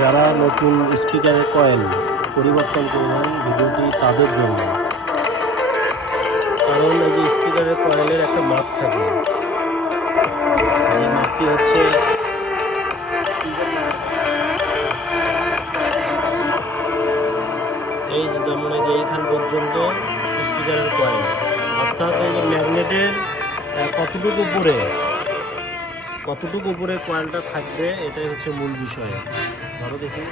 যারা নতুন স্পিকারের কয়েল পরিবর্তন করবেন ভিডিওটি তাদের জন্য। কারণ এই যে স্পিকারের কয়েলের একটা মাপ থাকে, এই মাপটি হচ্ছে এই যে যেমন এই যে এইখান পর্যন্ত স্পিকারের কয়েল, অর্থাৎ এই যে ম্যাগনেটের কতটুকু উপরে কয়েলটা থাকবে এটাই হচ্ছে মূল বিষয়। ধরো দেখি,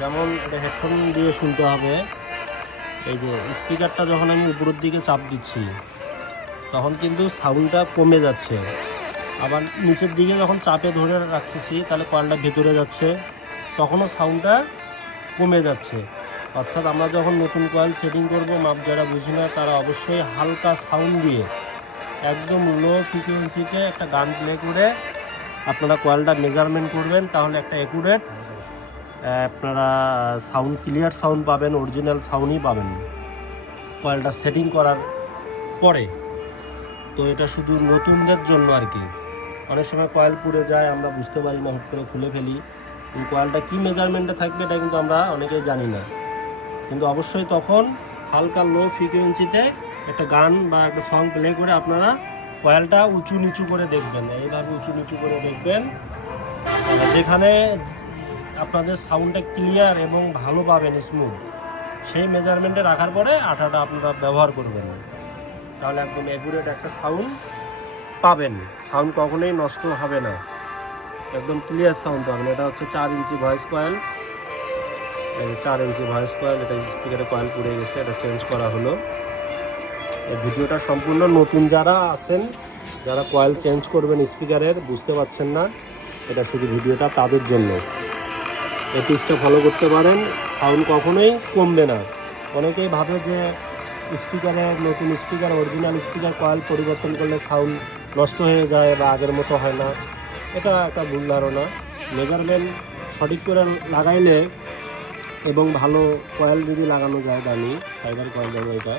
যেমন এটা হেডফোন দিয়ে শুনতে হবে। এই যে স্পিকারটা যখন আমি উপরের দিকে চাপ দিচ্ছি তখন কিন্তু সাউন্ডটা কমে যাচ্ছে, আবার নিচের দিকে যখন চাপে ধরে রাখতেছি তাহলে কয়েলটা ভেতরে যাচ্ছে, তখনও সাউন্ডটা কমে যাচ্ছে। অর্থাৎ আমরা যখন নতুন কয়েল সেটিং করব, মাপ যারা বুঝি না তারা অবশ্যই হালকা সাউন্ড দিয়ে একদম লো ফ্রিকোয়েন্সিতে একটা গান প্লে করে আপনারা কয়েলটা মেজারমেন্ট করবেন, তাহলে একটা অ্যাকুরেট আপনারা সাউন্ড, ক্লিয়ার সাউন্ড পাবেন, অরিজিনাল সাউন্ডই পাবেন কয়েলটা সেটিং করার পরে। তো এটা শুধু নতুনদের জন্য আর কি। অনেক সময় কয়েল পুড়ে যায়, আমরা বুঝতে পারি না, হুট করে খুলে ফেলি, কয়েলটা কী মেজারমেন্টে থাকবে এটা কিন্তু আমরা অনেকেই জানি না। কিন্তু অবশ্যই তখন হালকা লো ফ্রিকোয়েন্সিতে একটা গান বা একটা সং প্লে করে আপনারা কয়েলটা উঁচু নিচু করে দেখবেন, এইভাবে উঁচু নিচু করে দেখবেন, যেখানে আপনাদের সাউন্ডটা ক্লিয়ার এবং ভালো পাবেন, স্মুথ, সেই মেজারমেন্টে রাখার পরে আঠাটা আপনারা ব্যবহার করবেন, তাহলে একদম অ্যাকুরেট একটা সাউন্ড পাবেন। সাউন্ড কখনোই নষ্ট হবে না, একদম ক্লিয়ার সাউন্ড পাবেন। এটা হচ্ছে 4 inch voice coil, 4 inch voice coil. এটা স্পিকারের কয়েল পুড়ে গেছে, এটা চেঞ্জ করা হলো। এই ভিডিওটা সম্পূর্ণ নতুন যারা আছেন, যারা কয়েল চেঞ্জ করবেন স্পিকারের, বুঝতে পারছেন না, এটা শুধু ভিডিওটা তাদের জন্য। এই টিপসটা ফলো করতে পারেন, সাউন্ড কখনোই কমবে না। অনেকেই ভাবে যে স্পিকারের, নতুন স্পিকার, অরিজিনাল স্পিকার কয়েল পরিবর্তন করলে সাউন্ড নষ্ট হয়ে যায় বা আগের মতো হয় না, এটা একটা ভুল ধারণা। মেজারমেন্ট সঠিক করে লাগাইলে এবং ভালো কয়েল যদি লাগানো যায়, দামি ফাইবার কয়েল যেমন এটা,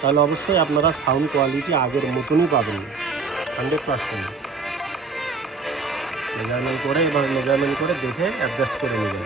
তাহলে অবশ্যই আপনারা সাউন্ড কোয়ালিটি আগের মতনই পাবেন 100%। মেজারমেন্ট করে, এবার মেজারমেন্ট করে দেখে অ্যাডজাস্ট করে নেবেন।